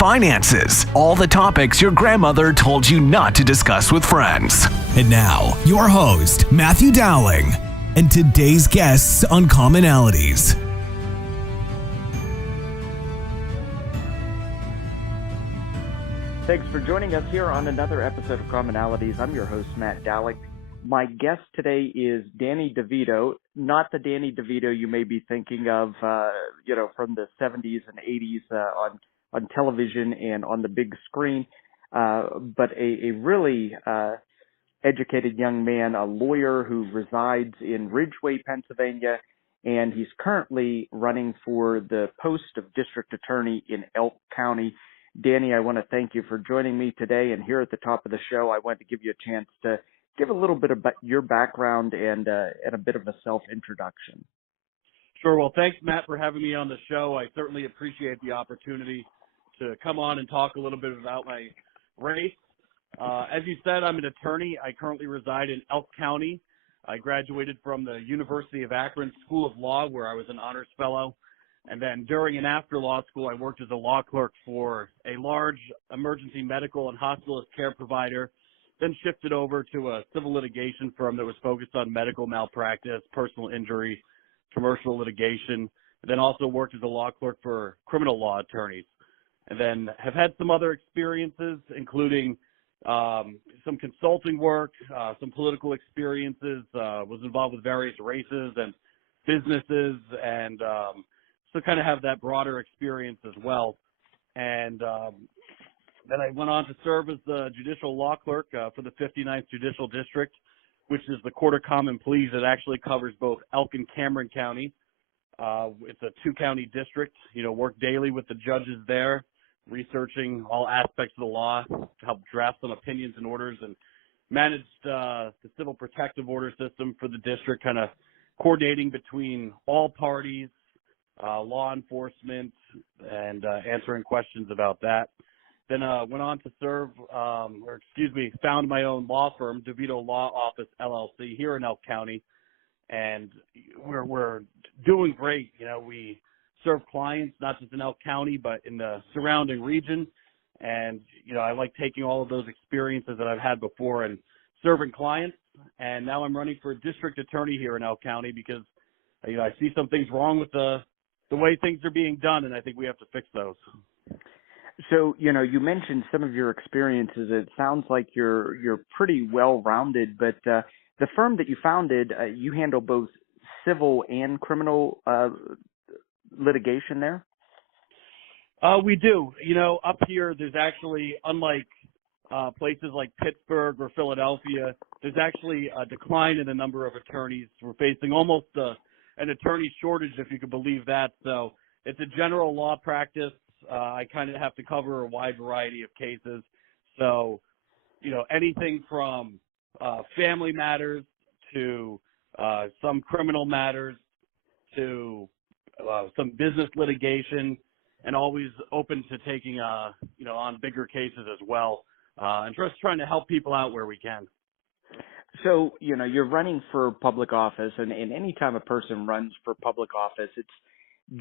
finances, all the topics your grandmother told you not to discuss with friends. And now, your host, Matthew Dowling, and today's guests on Commonalities. Thanks for joining us here on another episode of Commonalities. I'm your host, Matt Dowling. My guest today is Danny DeVito, not the Danny DeVito you may be thinking of, from the 70s and 80s on television and on the big screen, but a really educated young man, a lawyer who resides in Ridgway, Pennsylvania, and he's currently running for the post of district attorney in Elk County. Danny, I want to thank you for joining me today. And here at the top of the show, I want to give you a chance to give a little bit about your background and a bit of a self-introduction. Sure. Well, thanks, Matt, for having me on the show. I certainly appreciate the opportunity to come on and talk a little bit about my race. As you said, I'm an attorney. I currently reside in Elk County. I graduated from the University of Akron School of Law, where I was an honors fellow. And then during and after law school, I worked as a law clerk for a large emergency medical and hospitalist care provider, then shifted over to a civil litigation firm that was focused on medical malpractice, personal injury, commercial litigation, and then also worked as a law clerk for criminal law attorneys. And then have had some other experiences, including some consulting work, some political experiences, was involved with various races and businesses, and so kind of have that broader experience as well. And then I went on to serve as the judicial law clerk for the 59th Judicial District, which is the Court of Common Pleas that actually covers both Elk and Cameron County. It's a two-county district. Work daily with the judges there, researching all aspects of the law to help draft some opinions and orders, and managed the civil protective order system for the district, kind of coordinating between all parties, law enforcement, and answering questions about that. Then went on to found my own law firm, DeVito Law Office, LLC, here in Elk County. And we're doing great. We serve clients, not just in Elk County, but in the surrounding region. And, I like taking all of those experiences that I've had before and serving clients. And now I'm running for district attorney here in Elk County because, I see some things wrong with the way things are being done, and I think we have to fix those. So, you mentioned some of your experiences. It sounds like you're pretty well-rounded, but the firm that you founded, you handle both civil and criminal litigation there? We do. Up here, there's actually, unlike places like Pittsburgh or Philadelphia, there's actually a decline in the number of attorneys. We're facing almost an attorney shortage, if you could believe that. So it's a general law practice. I kind of have to cover a wide variety of cases. So, anything from family matters to some criminal matters to some business litigation, and always open to taking, on bigger cases as well, and just trying to help people out where we can. So, you're running for public office, and any time a person runs for public office, it's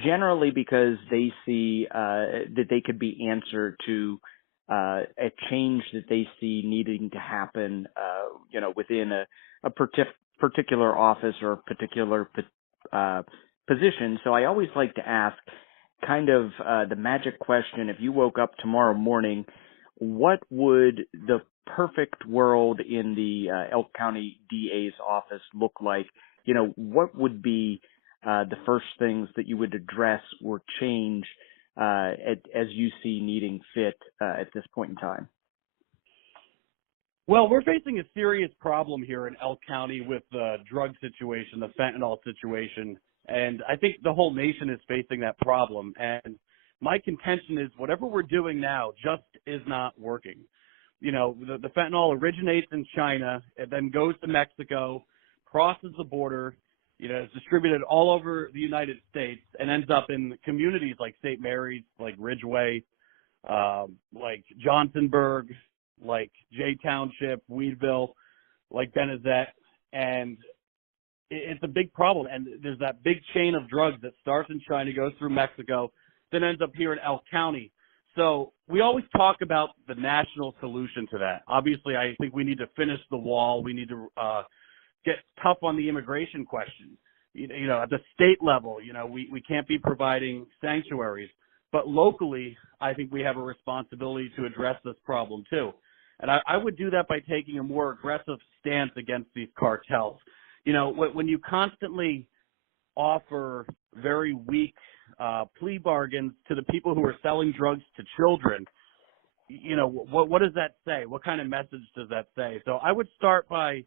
generally because they see that they could be answer to a change that they see needing to happen, within a particular office or a particular position. So I always like to ask kind of the magic question: if you woke up tomorrow morning, what would the perfect world in the Elk County DA's office look like? What would be the first things that you would address or change as you see needing fit at this point in time? Well, we're facing a serious problem here in Elk County with the drug situation, the fentanyl situation, and I think the whole nation is facing that problem. And my contention is whatever we're doing now just is not working. The fentanyl originates in China and then goes to Mexico, crosses the border, is distributed all over the United States and ends up in communities like St. Mary's, like Ridgway, like Johnsonburg, like Jay Township, Weedville, like Benezet. And it's a big problem. And there's that big chain of drugs that starts in China, goes through Mexico, then ends up here in Elk County. So we always talk about the national solution to that. Obviously, I think we need to finish the wall. We need to get tough on the immigration question. You know, at the state level, you know, we can't be providing sanctuaries. But locally, I think we have a responsibility to address this problem too. And I would do that by taking a more aggressive stance against these cartels. You know, when you constantly offer very weak plea bargains to the people who are selling drugs to children, you know, what does that say? What kind of message does that say? So I would start by,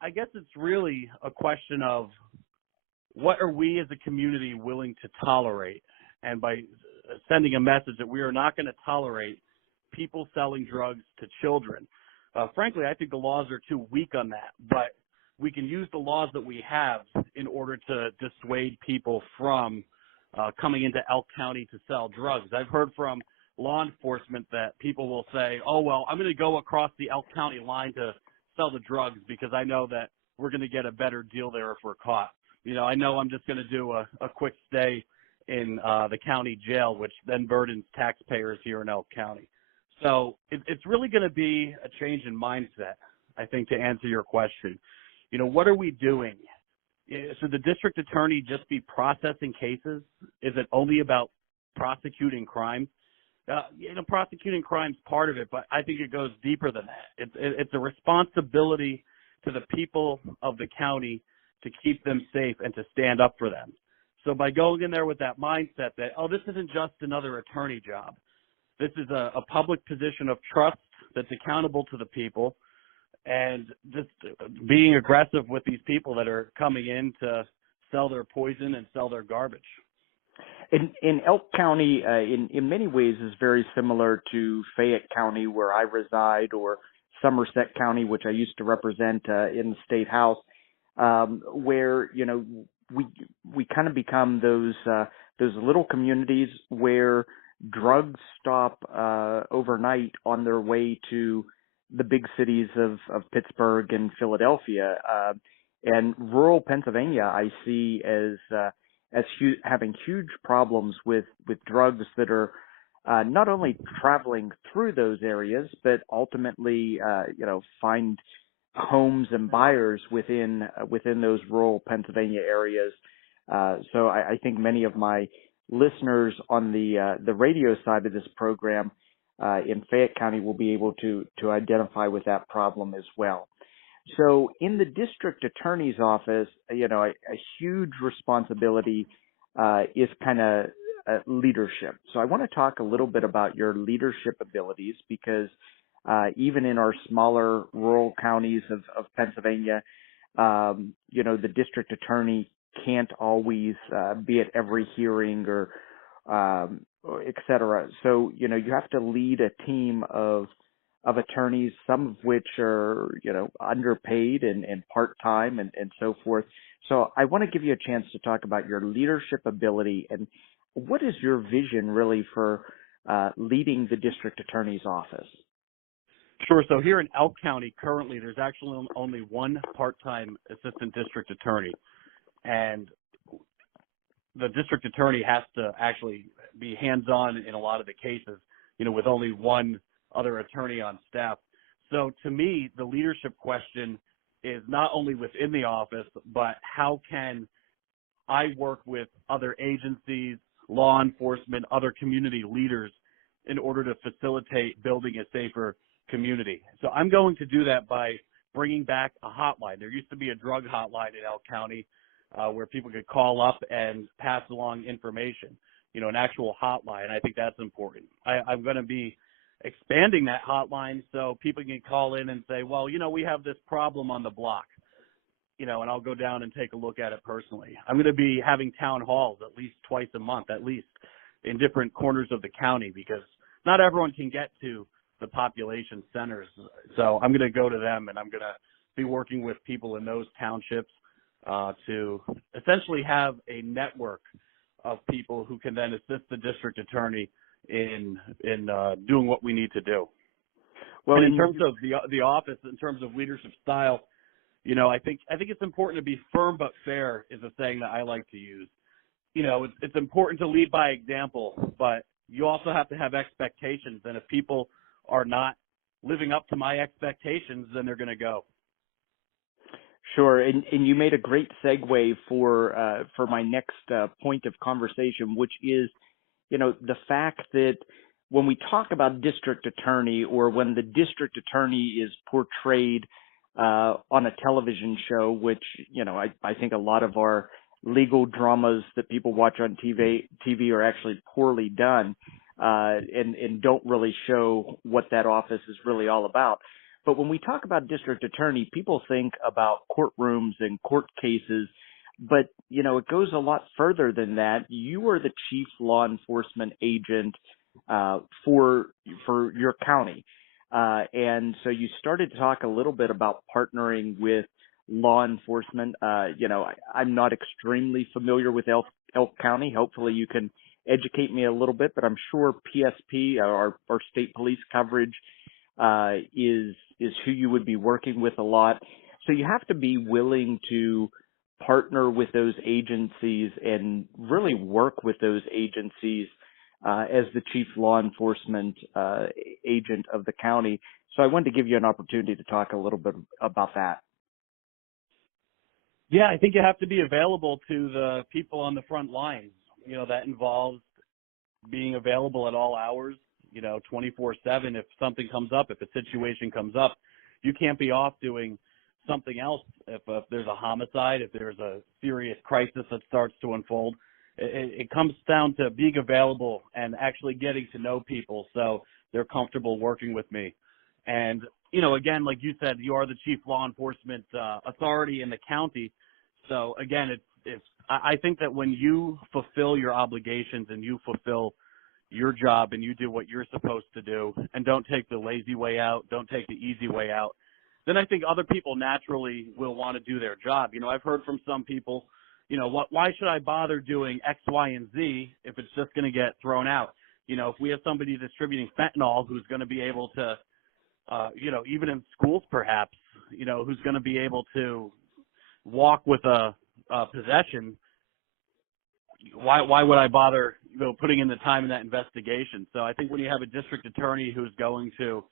I guess it's really a question of what are we as a community willing to tolerate? And by sending a message that we are not going to tolerate people selling drugs to children. Frankly, I think the laws are too weak on that, but we can use the laws that we have in order to dissuade people from coming into Elk County to sell drugs. I've heard from law enforcement that people will say, oh, well, I'm going to go across the Elk County line to sell the drugs because I know that we're going to get a better deal there if we're caught. You know, I know I'm just going to do a quick stay in the county jail, which then burdens taxpayers here in Elk County. So it's really going to be a change in mindset, I think, to answer your question. You know, what are we doing? Should the district attorney just be processing cases? Is it only about prosecuting crimes? You know, prosecuting crime's part of it, but I think it goes deeper than that. It's a responsibility to the people of the county to keep them safe and to stand up for them. So by going in there with that mindset that, oh, this isn't just another attorney job. This is a public position of trust that's accountable to the people, and just being aggressive with these people that are coming in to sell their poison and sell their garbage. In Elk County, in many ways, is very similar to Fayette County, where I reside, or Somerset County, which I used to represent in the state house, where, you know, we kind of become those little communities where drugs stop overnight on their way to the big cities of Pittsburgh and Philadelphia, and rural Pennsylvania I see as having huge problems with drugs that are not only traveling through those areas, but ultimately you know, find homes and buyers within those rural Pennsylvania areas. So I think many of my listeners on the radio side of this program in Fayette County will be able to identify with that problem as well. So in the district attorney's office, you know, a huge responsibility is kind of leadership. So I want to talk a little bit about your leadership abilities, because even in our smaller rural counties of Pennsylvania, you know, the district attorney can't always be at every hearing or et cetera. So, you know, you have to lead a team of attorneys, some of which are, you know, underpaid and part-time and so forth. So I want to give you a chance to talk about your leadership ability and what is your vision really for leading the district attorney's office? Sure. So here in Elk County, currently, there's actually only one part-time assistant district attorney. And the district attorney has to actually be hands-on in a lot of the cases, you know, with only one other attorney on staff. So to me, the leadership question is not only within the office, but how can I work with other agencies, law enforcement, other community leaders in order to facilitate building a safer community. So I'm going to do that by bringing back a hotline. There used to be a drug hotline in Elk County where people could call up and pass along information, you know, an actual hotline. I think that's important. I'm going to be expanding that hotline so people can call in and say, well, you know, we have this problem on the block, you know, and I'll go down and take a look at it personally. I'm going to be having town halls at least twice a month, at least in different corners of the county, because not everyone can get to the population centers. So I'm going to go to them, and I'm going to be working with people in those townships to essentially have a network of people who can then assist the district attorney in doing what we need to do. Well, and in terms of the office, in terms of leadership style, you know, I think it's important to be firm but fair is a saying that I like to use. You know, it's important to lead by example, but you also have to have expectations. And if people are not living up to my expectations, then they're going to go. Sure, and you made a great segue for my next point of conversation, which is, the fact that when we talk about district attorney, or when the district attorney is portrayed on a television show, which I think a lot of our legal dramas that people watch on TV are actually poorly done, and don't really show what that office is really all about. But when we talk about district attorney, people think about courtrooms and court cases, but, it goes a lot further than that. You are the chief law enforcement agent for your county. And so you started to talk a little bit about partnering with law enforcement. I'm not extremely familiar with Elk County. Hopefully you can educate me a little bit, but I'm sure PSP, our state police coverage, is who you would be working with a lot. So you have to be willing to partner with those agencies and really work with those agencies as the chief law enforcement agent of the county. So I wanted to give you an opportunity to talk a little bit about that. Yeah, I think you have to be available to the people on the front lines. That involves being available at all hours, 24/7. If something comes up, if a situation comes up, you can't be off doing something else. If there's a homicide, if there's a serious crisis that starts to unfold, it comes down to being available and actually getting to know people so they're comfortable working with me. And, again, like you said, you are the chief law enforcement authority in the county. So, again, I think that when you fulfill your obligations and you fulfill your job and you do what you're supposed to do and don't take the lazy way out, don't take the easy way out, then I think other people naturally will want to do their job. I've heard from some people, why should I bother doing X, Y, and Z if it's just going to get thrown out? If we have somebody distributing fentanyl who's going to be able to, even in schools perhaps, who's going to be able to walk with a possession, why would I bother putting in the time in that investigation? So I think when you have a district attorney who's going to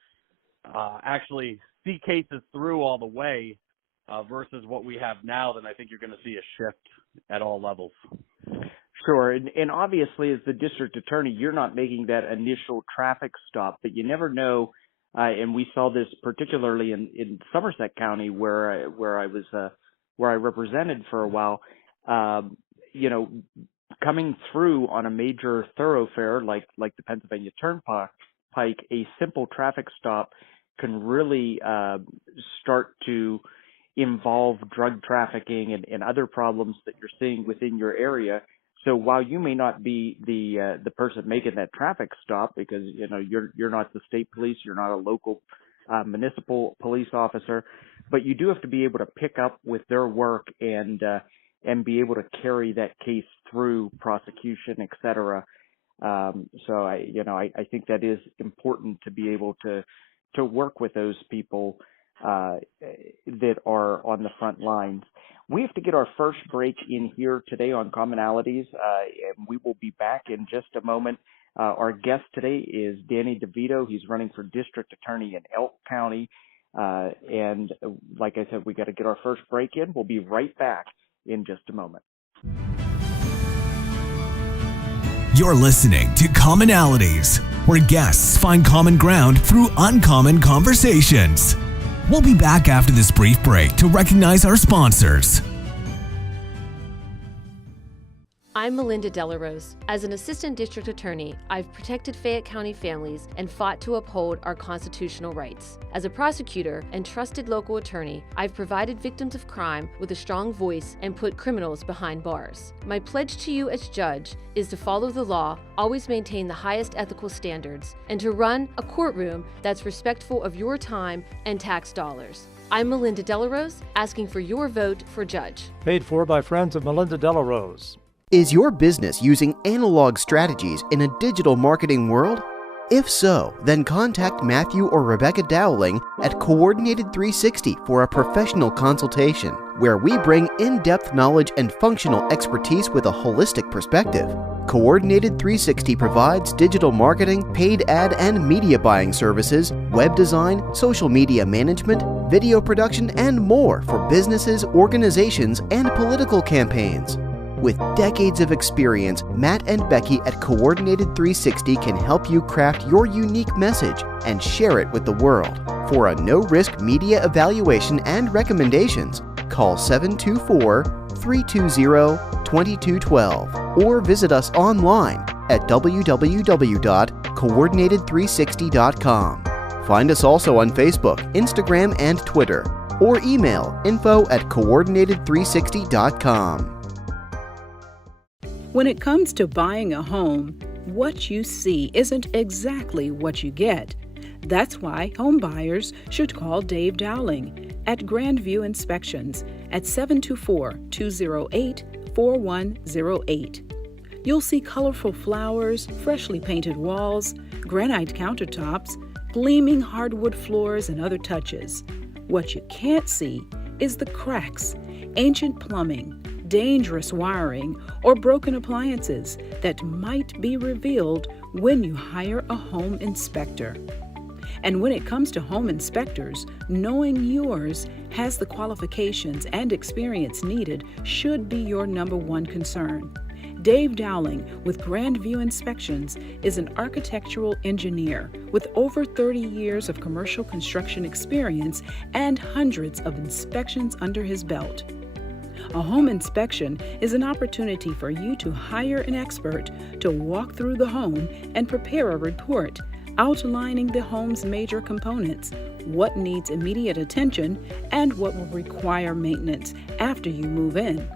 actually see cases through all the way versus what we have now, then I think you're going to see a shift at all levels. Sure, and obviously as the district attorney, you're not making that initial traffic stop, but you never know, and we saw this particularly in Somerset County where I represented for a while. Coming through on a major thoroughfare like the Pennsylvania Turnpike, a simple traffic stop can really start to involve drug trafficking and other problems that you're seeing within your area. So while you may not be the person making that traffic stop because you're not the state police, you're not a local municipal police officer, but you do have to be able to pick up with their work and be able to carry that case through prosecution, et cetera. So I think that is important to be able to work with those people that are on the front lines. We have to get our first break in here today on commonalities, and we will be back in just a moment. Our guest today is Danny DeVito. He's running for district attorney in Elk County. And like I said, we got to get our first break in. We'll be right back in just a moment. You're listening to Commonalities, where guests find common ground through uncommon conversations. We'll be back after this brief break to recognize our sponsors. I'm Melinda Delarose. As an assistant district attorney, I've protected Fayette County families and fought to uphold our constitutional rights. As a prosecutor and trusted local attorney, I've provided victims of crime with a strong voice and put criminals behind bars. My pledge to you as judge is to follow the law, always maintain the highest ethical standards, and to run a courtroom that's respectful of your time and tax dollars. I'm Melinda Delarose, asking for your vote for judge. Paid for by friends of Melinda Delarose. Is your business using analog strategies in a digital marketing world? If so, then contact Matthew or Rebecca Dowling at Coordinated 360 for a professional consultation. where we bring in-depth knowledge and functional expertise with a holistic perspective. Coordinated 360 provides digital marketing, paid ad and media buying services, web design, social media management, video production, and more for businesses, organizations, and political campaigns. With decades of experience, Matt and Becky at Coordinated 360 can help you craft your unique message and share it with the world. For a no-risk media evaluation and recommendations, call 724-320-2212 or visit us online at www.coordinated360.com. Find us also on Facebook, Instagram, and Twitter, or email info@coordinated360.com. When it comes to buying a home, what you see isn't exactly what you get. That's why home buyers should call Dave Dowling at Grandview Inspections at 724-208-4108. You'll see colorful flowers, freshly painted walls, granite countertops, gleaming hardwood floors, and other touches. What you can't see is the cracks, ancient plumbing, dangerous wiring, or broken appliances that might be revealed when you hire a home inspector. And when it comes to home inspectors, knowing yours has the qualifications and experience needed should be your number one concern. Dave Dowling with Grandview Inspections is an architectural engineer with over 30 years of commercial construction experience and hundreds of inspections under his belt. A home inspection is an opportunity for you to hire an expert to walk through the home and prepare a report outlining the home's major components, what needs immediate attention, and what will require maintenance after you move in.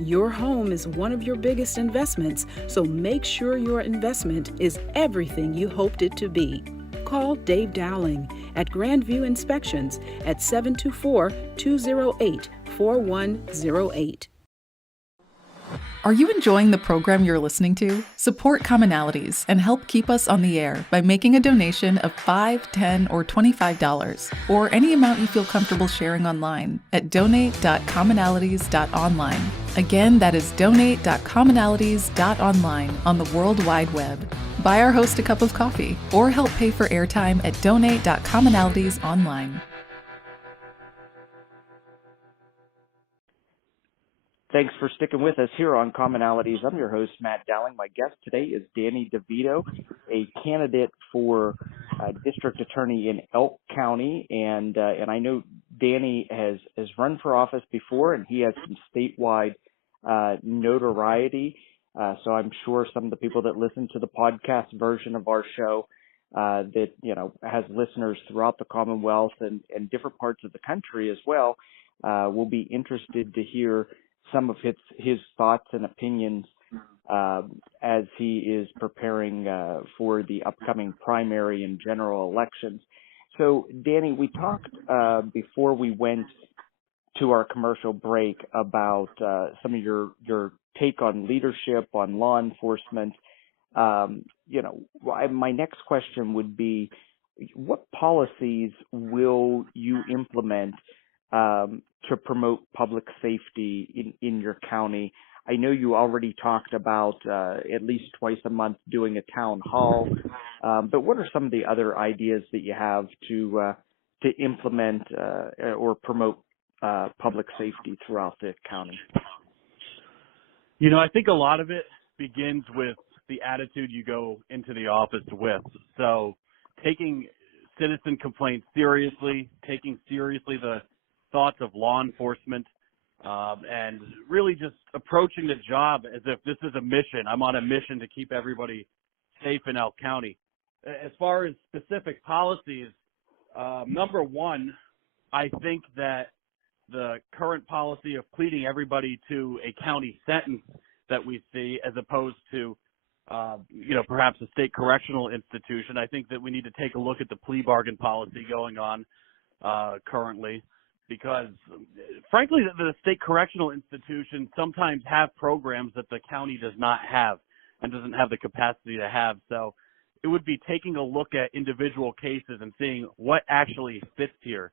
Your home is one of your biggest investments, so make sure your investment is everything you hoped it to be. Call Dave Dowling at Grandview Inspections at 724-208-4108. Are you enjoying the program you're listening to? Support Commonalities and help keep us on the air by making a donation of $5, $10, or $25, or any amount you feel comfortable sharing online at donate.commonalities.online. Again, that is donate.commonalities.online on the World Wide Web. Buy our host a cup of coffee or help pay for airtime at donate.commonalities.online. Thanks for sticking with us here on Commonalities. I'm your host, Matt Dowling. My guest today is Danny DeVito, a candidate for district attorney in Elk County. And I know Danny has run for office before, and he has some statewide notoriety. So I'm sure some of the people that listen to the podcast version of our show that, has listeners throughout the Commonwealth and different parts of the country as well will be interested to hear some of his thoughts and opinions as he is preparing for the upcoming primary and general elections. So, Danny, we talked before we went to our commercial break about some of your take on leadership, on law enforcement. My next question would be, what policies will you implement to promote public safety in your county? I know you already talked about at least twice a month doing a town hall, but what are some of the other ideas that you have to implement or promote public safety throughout the county? I think a lot of it begins with the attitude you go into the office with. So taking citizen complaints seriously, taking seriously the thoughts of law enforcement, and really just approaching the job as if this is a mission. I'm on a mission to keep everybody safe in Elk County. As far as specific policies, number one, I think that the current policy of pleading everybody to a county sentence that we see as opposed to, perhaps a state correctional institution, I think that we need to take a look at the plea bargain policy going on currently. Because, frankly, the state correctional institutions sometimes have programs that the county does not have and doesn't have the capacity to have. So it would be taking a look at individual cases and seeing what actually fits here.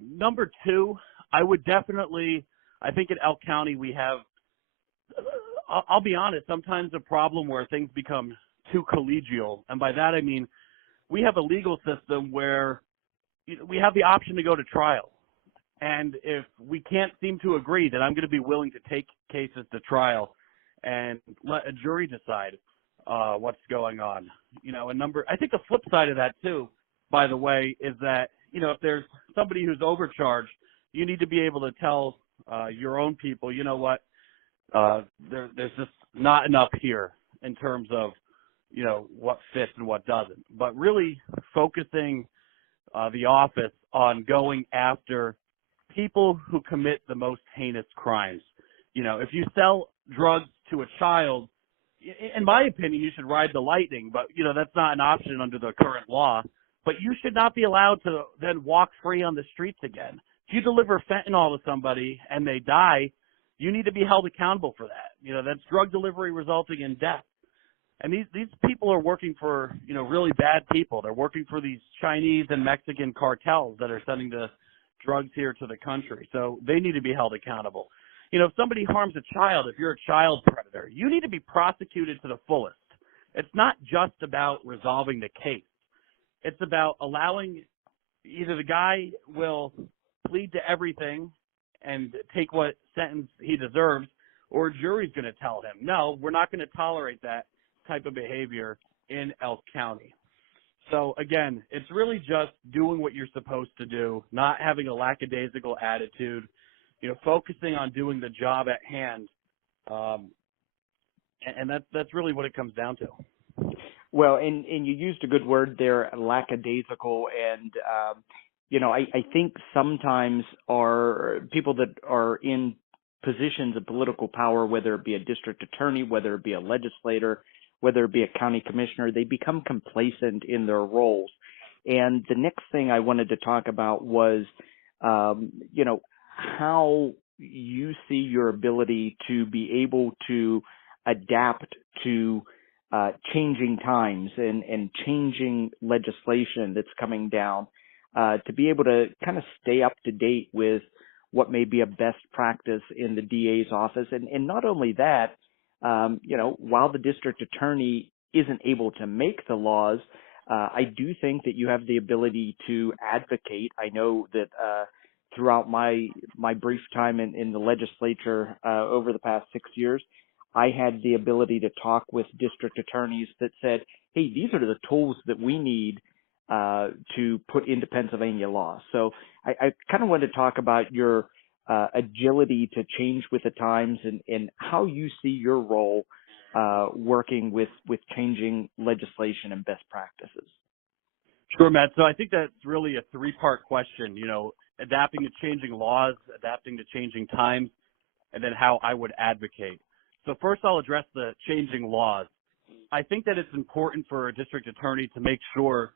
Number two, I would definitely, I think in Elk County we have, I'll be honest, sometimes a problem where things become too collegial. And by that I mean we have a legal system where we have the option to go to trial. And if we can't seem to agree, then I'm going to be willing to take cases to trial and let a jury decide what's going on. I think the flip side of that too, by the way, is that, if there's somebody who's overcharged, you need to be able to tell your own people, you know what, there's just not enough here in terms of, what fits and what doesn't. But really focusing the office on going after people who commit the most heinous crimes. If you sell drugs to a child, in my opinion, you should ride the lightning, but, that's not an option under the current law. But you should not be allowed to then walk free on the streets again. If you deliver fentanyl to somebody and they die, you need to be held accountable for that. That's drug delivery resulting in death. And these people are working for, really bad people. They're working for these Chinese and Mexican cartels that are sending the drugs here to the country. So they need to be held accountable. If somebody harms a child, if you're a child predator, you need to be prosecuted to the fullest. It's not just about resolving the case. It's about allowing either the guy will plead to everything and take what sentence he deserves, or a jury's going to tell him, no, we're not going to tolerate that type of behavior in Elk County. So again, it's really just doing what you're supposed to do, not having a lackadaisical attitude, focusing on doing the job at hand. And that's really what it comes down to. Well, and you used a good word there, lackadaisical, and I think sometimes our people that are in positions of political power, whether it be a district attorney, whether it be a legislator, whether it be a county commissioner, they become complacent in their roles. And the next thing I wanted to talk about was, how you see your ability to be able to adapt to changing times and changing legislation that's coming down, to be able to kind of stay up to date with what may be a best practice in the DA's office. And not only that, while the district attorney isn't able to make the laws, I do think that you have the ability to advocate. I know that throughout my brief time in the legislature over the past 6 years, I had the ability to talk with district attorneys that said, hey, these are the tools that we need to put into Pennsylvania law. So I kind of wanted to talk about your agility to change with the times and how you see your role working with changing legislation and best practices. Sure, Matt. So I think that's really a three-part question, adapting to changing laws, adapting to changing times, and then how I would advocate. So first I'll address the changing laws. I think that it's important for a district attorney to make sure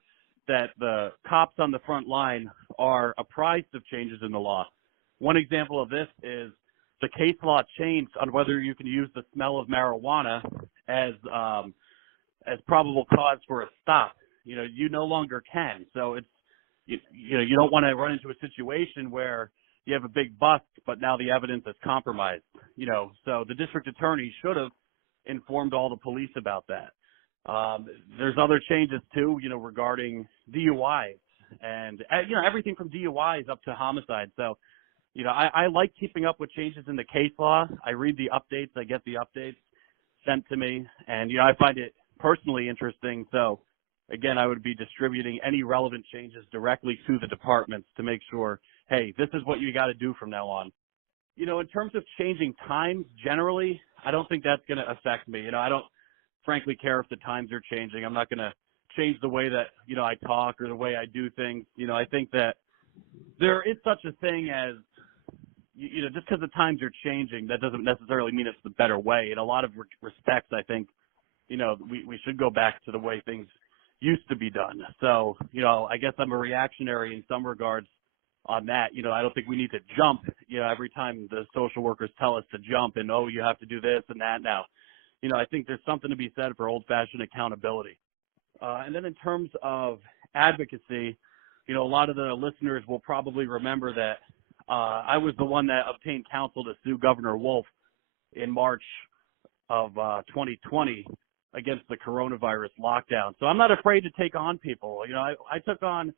that the cops on the front line are apprised of changes in the law. One example of this is the case law changed on whether you can use the smell of marijuana as probable cause for a stop. You no longer can. So it's, you don't want to run into a situation where you have a big bust, but now the evidence is compromised. So the district attorney should have informed all the police about that. There's other changes too, regarding DUIs and, everything from DUIs up to homicide. So, I like keeping up with changes in the case law. I read the updates. I get the updates sent to me. And, I find it personally interesting. So, again, I would be distributing any relevant changes directly to the departments to make sure, hey, this is what you got to do from now on. In terms of changing times generally, I don't think that's going to affect me. I don't frankly care if the times are changing. I'm not going to change the way that, I talk or the way I do things. I think that there is such a thing as, just because the times are changing, that doesn't necessarily mean it's the better way. In a lot of respects, I think, we should go back to the way things used to be done. So, I guess I'm a reactionary in some regards on that. I don't think we need to jump, every time the social workers tell us to jump and, oh, you have to do this and that now. I think there's something to be said for old-fashioned accountability. And then in terms of advocacy, a lot of the listeners will probably remember that I was the one that obtained counsel to sue Governor Wolf in March of 2020 against the coronavirus lockdown. So I'm not afraid to take on people. You know, I took on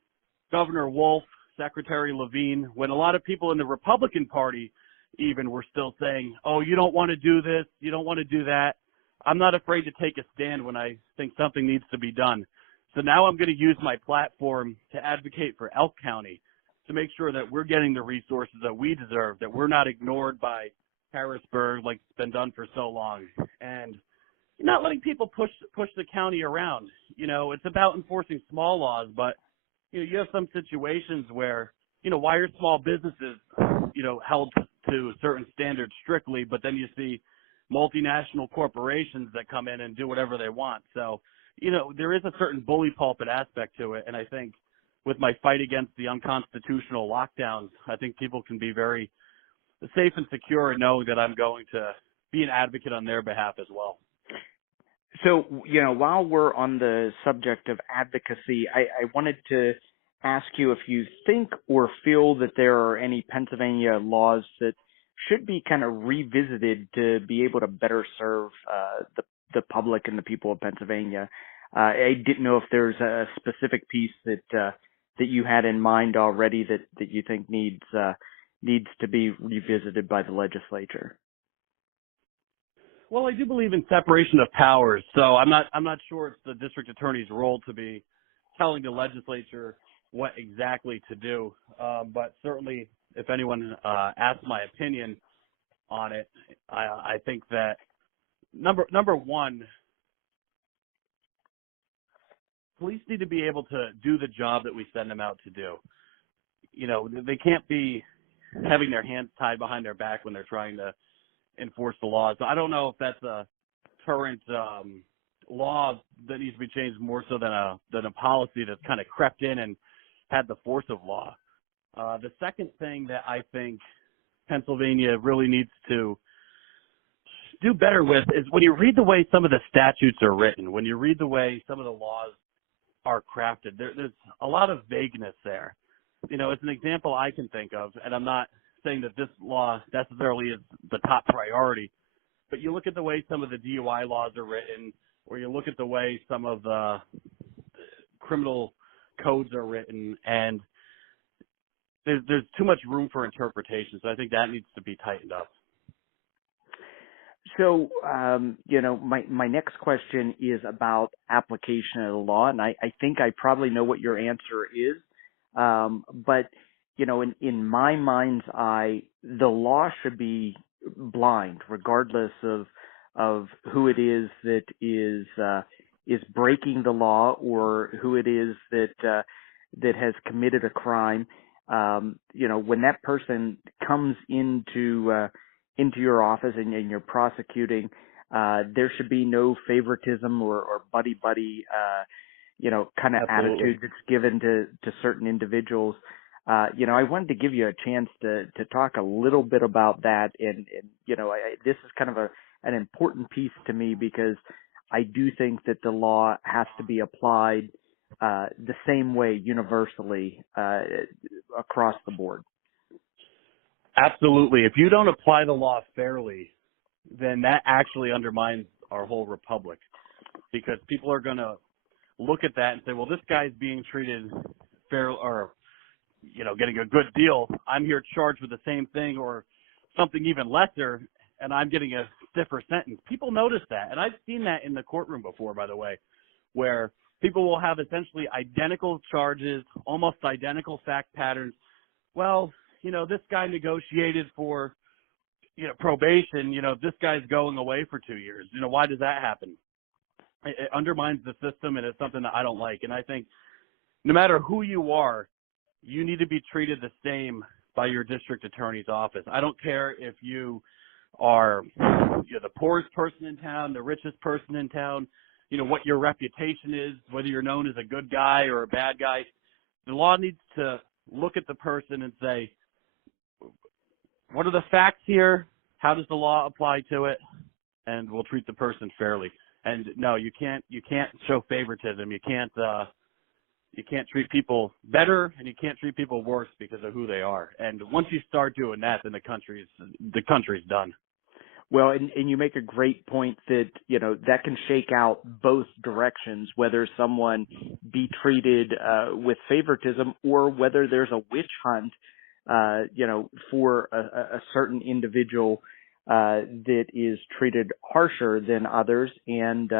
Governor Wolf, Secretary Levine, when a lot of people in the Republican Party even were still saying, oh, you don't want to do this, you don't want to do that. I'm not afraid to take a stand when I think something needs to be done. So now I'm going to use my platform to advocate for Elk County, to make sure that we're getting the resources that we deserve, that we're not ignored by Harrisburg like it's been done for so long, and not letting people push the county around. You know, it's about enforcing small laws, but you know, you have some situations where, you know, why are small businesses, you know, held to certain standards strictly, but then you see multinational corporations that come in and do whatever they want. So, you know, there is a certain bully pulpit aspect to it, and I think with my fight against the unconstitutional lockdowns, I think people can be very safe and secure in knowing that I'm going to be an advocate on their behalf as well. So, you know, while we're on the subject of advocacy, I wanted to ask you if you think or feel that there are any Pennsylvania laws that should be kind of revisited to be able to better serve the public and the people of Pennsylvania. I didn't know if there's a specific piece that you had in mind already that you think needs to be revisited by the legislature. Well, I do believe in separation of powers, so I'm not sure it's the district attorney's role to be telling the legislature what exactly to do. But certainly, if anyone asks my opinion on it, I think that number one, police need to be able to do the job that we send them out to do. You know, they can't be having their hands tied behind their back when they're trying to enforce the law. So I don't know if that's a current law that needs to be changed more so than a policy that's kind of crept in and had the force of law. The second thing that I think Pennsylvania really needs to do better with is when you read the way some of the statutes are written, when you read the way some of the laws are crafted, there's a lot of vagueness there. You know, it's an example I can think of, and I'm not saying that this law necessarily is the top priority, but you look at the way some of the DUI laws are written, or you look at the way some of the criminal codes are written, and there's too much room for interpretation. So I think that needs to be tightened up. So, you know, my next question is about application of the law, and I think I probably know what your answer is, but you know, in my mind's eye, the law should be blind, regardless of who it is that is breaking the law or who it is that has committed a crime. You know, when that person comes into your office and you're prosecuting, there should be no favoritism or buddy, you know, kind of attitude that's given to certain individuals. You know, I wanted to give you a chance to talk a little bit about that. And you know, this is kind of an important piece to me because I do think that the law has to be applied the same way universally across the board. Absolutely. If you don't apply the law fairly, then that actually undermines our whole republic, because people are going to look at that and say, well, this guy's being treated fair, or you know, getting a good deal. I'm here charged with the same thing or something even lesser, and I'm getting a stiffer sentence. People notice that, and I've seen that in the courtroom before, by the way, where people will have essentially identical charges, almost identical fact patterns. Well, you know, this guy negotiated for, you know, probation. You know, this guy's going away for 2 years. You know, why does that happen? It undermines the system, and it's something that I don't like. And I think no matter who you are, you need to be treated the same by your district attorney's office. I don't care if you are, you know, the poorest person in town, the richest person in town, you know, what your reputation is, whether you're known as a good guy or a bad guy. The law needs to look at the person and say, what are the facts here? How does the law apply to it? And we'll treat the person fairly. And no, you can't show favoritism. You can't you can't treat people better and you can't treat people worse because of who they are. And once you start doing that, then the country's done. Well, and you make a great point that, that can shake out both directions, whether someone be treated with favoritism or whether there's a witch hunt, for a certain individual that is treated harsher than others. And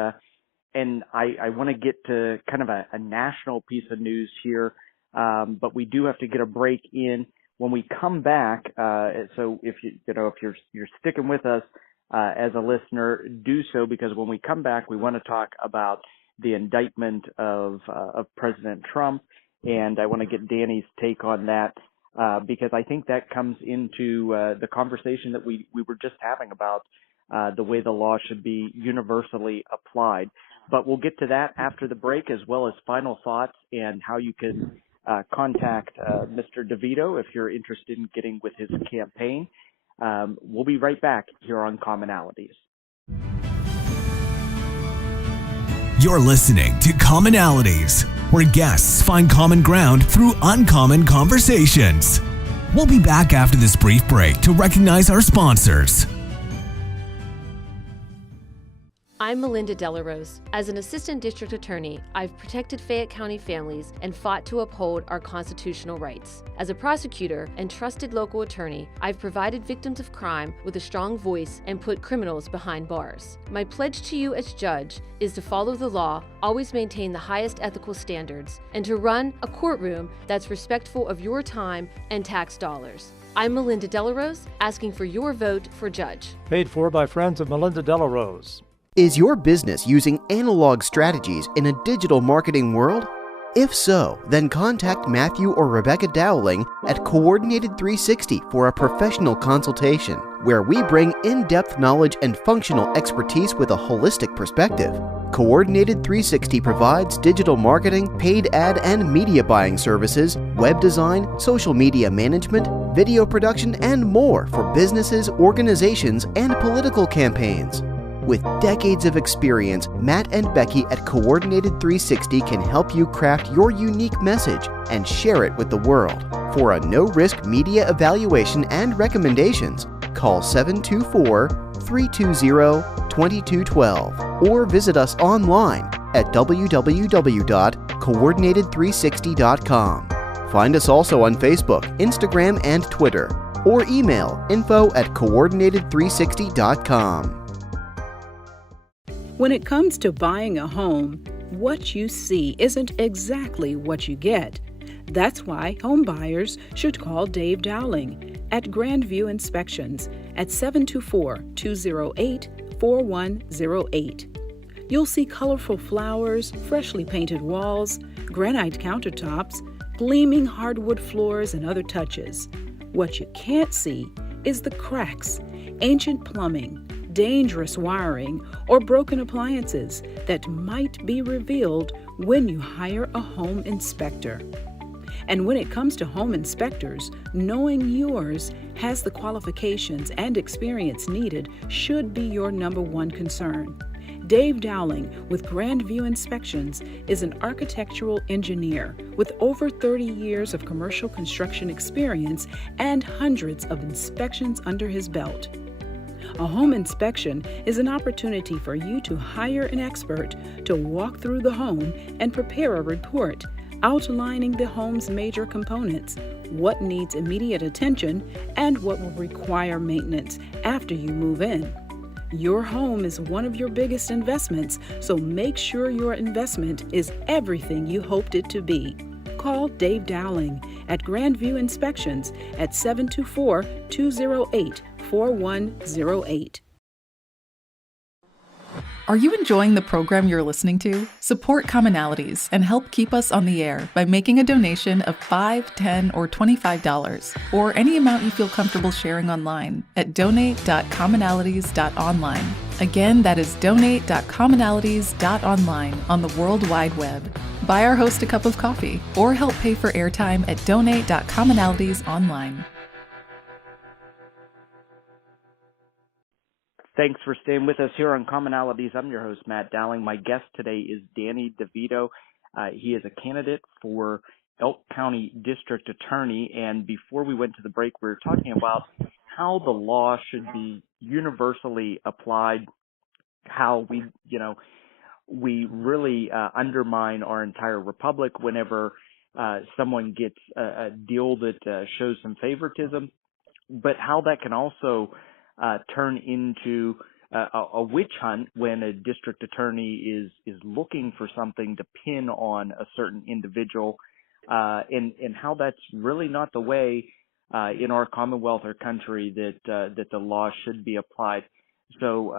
I want to get to kind of a national piece of news here, but we do have to get a break in. When we come back, so if you're sticking with us as a listener, do so, because when we come back, we want to talk about the indictment of President Trump, and I want to get Danny's take on that because I think that comes into the conversation that we were just having about the way the law should be universally applied. But we'll get to that after the break, as well as final thoughts and how you can contact Mr. DeVito if you're interested in getting with his campaign. We'll be right back here on Commonalities. You're listening to Commonalities, where guests find common ground through uncommon conversations. We'll be back after this brief break to recognize our sponsors. I'm Melinda Delarose. As an assistant district attorney, I've protected Fayette County families and fought to uphold our constitutional rights. As a prosecutor and trusted local attorney, I've provided victims of crime with a strong voice and put criminals behind bars. My pledge to you as judge is to follow the law, always maintain the highest ethical standards, and to run a courtroom that's respectful of your time and tax dollars. I'm Melinda Delarose, asking for your vote for judge. Paid for by friends of Melinda Delarose. Is your business using analog strategies in a digital marketing world? If so, then contact Matthew or Rebecca Dowling at Coordinated 360 for a professional consultation, where we bring in-depth knowledge and functional expertise with a holistic perspective. Coordinated 360 provides digital marketing, paid ad and media buying services, web design, social media management, video production, and more for businesses, organizations, and political campaigns. With decades of experience, Matt and Becky at Coordinated 360 can help you craft your unique message and share it with the world. For a no-risk media evaluation and recommendations, call 724-320-2212 or visit us online at www.coordinated360.com. Find us also on Facebook, Instagram, and Twitter, or email info@coordinated360.com. When it comes to buying a home, what you see isn't exactly what you get. That's why home buyers should call Dave Dowling at Grandview Inspections at 724-208-4108. You'll see colorful flowers, freshly painted walls, granite countertops, gleaming hardwood floors, and other touches. What you can't see is the cracks, ancient plumbing, dangerous wiring, or broken appliances that might be revealed when you hire a home inspector. And when it comes to home inspectors, knowing yours has the qualifications and experience needed should be your number one concern. Dave Dowling with Grandview Inspections is an architectural engineer with over 30 years of commercial construction experience and hundreds of inspections under his belt. A home inspection is an opportunity for you to hire an expert to walk through the home and prepare a report outlining the home's major components, what needs immediate attention, and what will require maintenance after you move in. Your home is one of your biggest investments, so make sure your investment is everything you hoped it to be. Call Dave Dowling at Grandview Inspections at 724-208-4108. Are you enjoying the program you're listening to? Support Commonalities and help keep us on the air by making a donation of $5, $10, or $25, or any amount you feel comfortable sharing online at donate.commonalities.online. Again, that is donate.commonalities.online on the World Wide Web. Buy our host a cup of coffee or help pay for airtime at donate.commonalities.online. Thanks for staying with us here on Commonalities. I'm your host, Matt Dowling. My guest today is Danny DeVito. He is a candidate for Elk County District Attorney, and before we went to the break, we were talking about how the law should be universally applied, how we really undermine our entire republic whenever someone gets a deal that shows some favoritism, but how that can also turn into a witch hunt when a district attorney is looking for something to pin on a certain individual, and how that's really not the way in our Commonwealth or country that the law should be applied. So,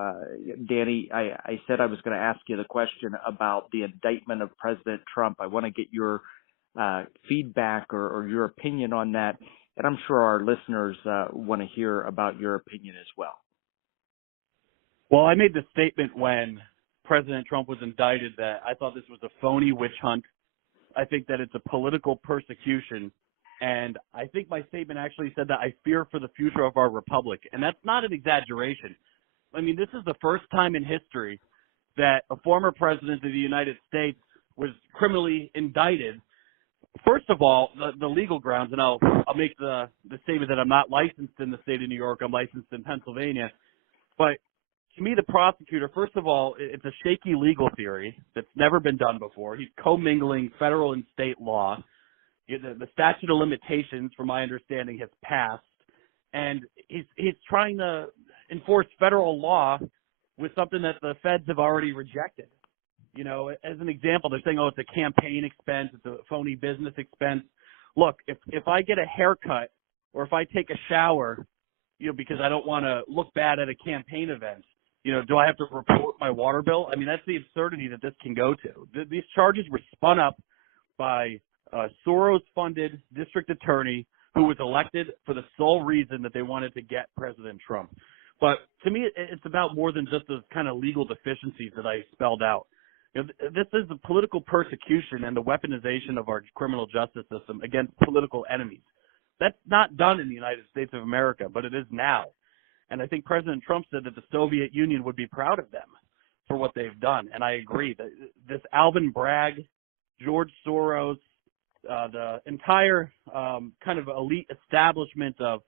Danny, I said I was going to ask you the question about the indictment of President Trump. I want to get your feedback or your opinion on that, and I'm sure our listeners want to hear about your opinion as well. Well, I made the statement when President Trump was indicted that I thought this was a phony witch hunt. I think that it's a political persecution. And I think my statement actually said that I fear for the future of our republic. And that's not an exaggeration. I mean, this is the first time in history that a former president of the United States was criminally indicted. First of all, the legal grounds, and I'll make the statement that I'm not licensed in the state of New York. I'm licensed in Pennsylvania. But to me, the prosecutor, first of all, it's a shaky legal theory that's never been done before. He's commingling federal and state law. The statute of limitations, from my understanding, has passed, and he's trying to enforce federal law with something that the feds have already rejected. You know, as an example, they're saying, oh, it's a campaign expense, it's a phony business expense. Look, if I get a haircut or if I take a shower, because I don't want to look bad at a campaign event, do I have to report my water bill? I mean, that's the absurdity that this can go to. These charges were spun up by a Soros-funded district attorney who was elected for the sole reason that they wanted to get President Trump. But to me, it's about more than just those kind of legal deficiencies that I spelled out. This is the political persecution and the weaponization of our criminal justice system against political enemies. That's not done in the United States of America, but it is now. And I think President Trump said that the Soviet Union would be proud of them for what they've done. And I agree that this Alvin Bragg, George Soros, the entire kind of elite establishment of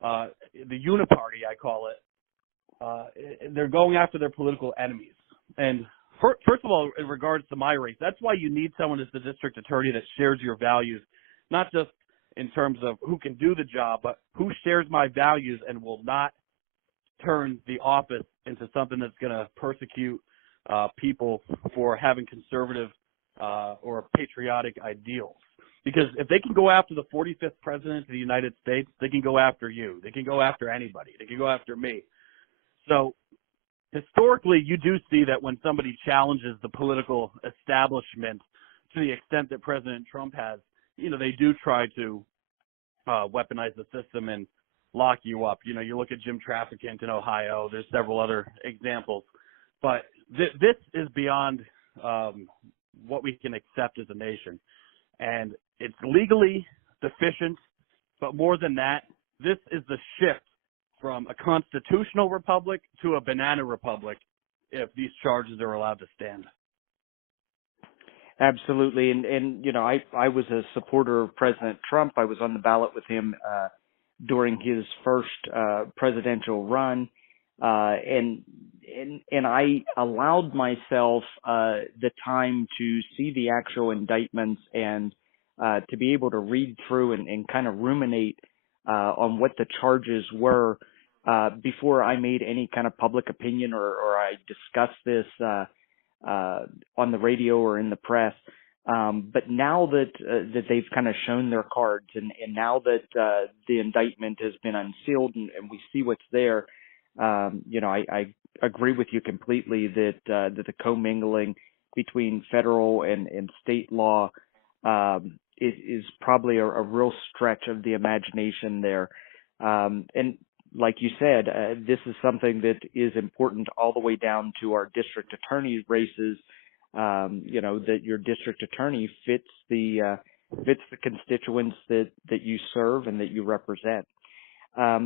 the uniparty, I call it, they're going after their political enemies. And first of all, in regards to my race, that's why you need someone as the district attorney that shares your values, not just in terms of who can do the job, but who shares my values and will not turn the office into something that's going to persecute people for having conservative or patriotic ideals. Because if they can go after the 45th president of the United States, they can go after you. They can go after anybody. They can go after me. So historically, you do see that when somebody challenges the political establishment to the extent that President Trump has, they do try to weaponize the system and lock you up. You look at Jim Trafficant in Ohio. There's several other examples. But this is beyond what we can accept as a nation. And it's legally deficient, but more than that, this is the shift from a constitutional republic to a banana republic if these charges are allowed to stand. Absolutely. And I was a supporter of President Trump. I was on the ballot with him during his first presidential run. And I allowed myself the time to see the actual indictments and to be able to read through and kind of ruminate on what the charges were before I made any kind of public opinion or I discussed this on the radio or in the press. But now that they've kind of shown their cards and now that the indictment has been unsealed and we see what's there, I agree with you completely that the commingling between federal and state law is probably a real stretch of the imagination there. And like you said, this is something that is important all the way down to our district attorney races. That your district attorney fits the constituents that you serve and that you represent.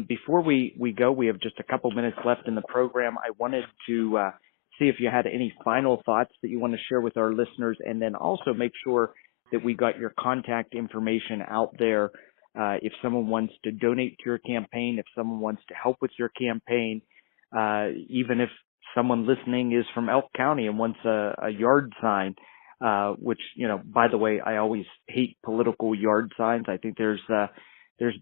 Before we go, we have just a couple minutes left in the program. I wanted to see if you had any final thoughts that you want to share with our listeners, and then also make sure that we got your contact information out there. If someone wants to donate to your campaign, if someone wants to help with your campaign, even if someone listening is from Elk County and wants a yard sign, which, by the way, I always hate political yard signs. I think there's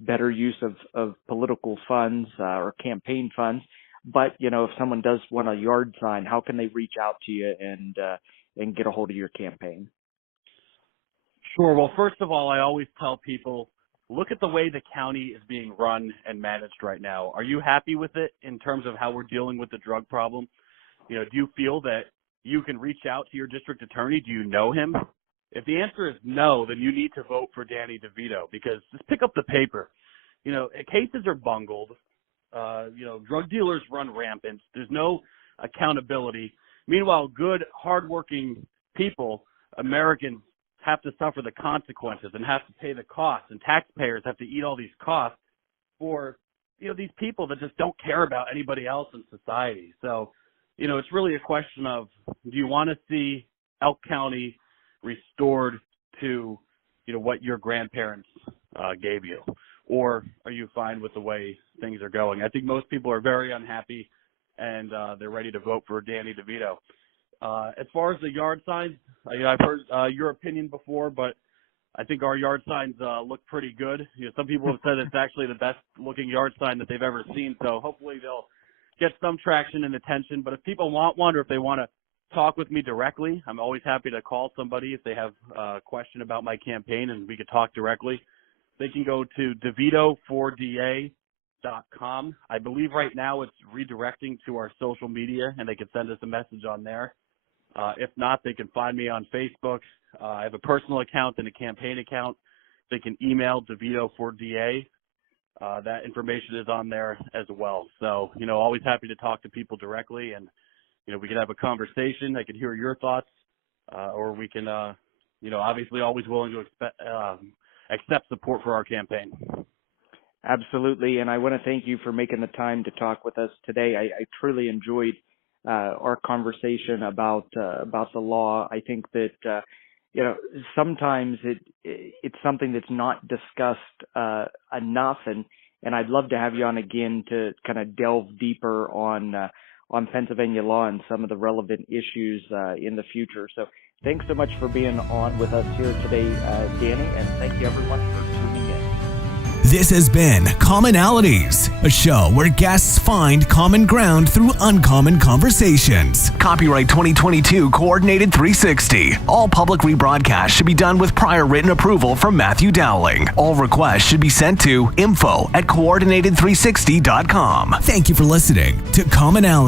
better use of political funds or campaign funds. But, if someone does want a yard sign, how can they reach out to you and get a hold of your campaign? Sure. Well, first of all, I always tell people, look at the way the county is being run and managed right now. Are you happy with it in terms of how we're dealing with the drug problem? Do you feel that you can reach out to your district attorney? Do you know him? If the answer is no, then you need to vote for Danny DeVito, because just pick up the paper. Cases are bungled. Drug dealers run rampant. There's no accountability. Meanwhile, good, hardworking people, Americans, have to suffer the consequences and have to pay the costs, and taxpayers have to eat all these costs for, these people that just don't care about anybody else in society. So, it's really a question of, do you want to see Elk County restored to, what your grandparents gave you? Or are you fine with the way things are going? I think most people are very unhappy, and they're ready to vote for Danny DeVito. As far as the yard signs, I've heard your opinion before, but I think our yard signs look pretty good. Some people have said it's actually the best looking yard sign that they've ever seen, so hopefully they'll get some traction and attention. But if people want one, or if they want to talk with me directly, I'm always happy to call somebody if they have a question about my campaign and we could talk directly. They can go to DeVito4DA.com. I believe right now it's redirecting to our social media, and they can send us a message on there. If not, they can find me on Facebook. I have a personal account and a campaign account. They can email DeVito4DA. That information is on there as well. So, always happy to talk to people directly, and, we can have a conversation. I can hear your thoughts, or we can, obviously always willing to accept support for our campaign. Absolutely. And I want to thank you for making the time to talk with us today. I truly enjoyed our conversation about the law. I think that, sometimes it's something that's not discussed enough, and I'd love to have you on again to kind of delve deeper on Pennsylvania law and some of the relevant issues in the future. So thanks so much for being on with us here today, Danny, and thank you everyone for tuning in. This has been Commonalities, a show where guests find common ground through uncommon conversations. Copyright 2022 Coordinated 360. All public rebroadcasts should be done with prior written approval from Matthew Dowling. All requests should be sent to info@coordinated360.com. Thank you for listening to Commonalities.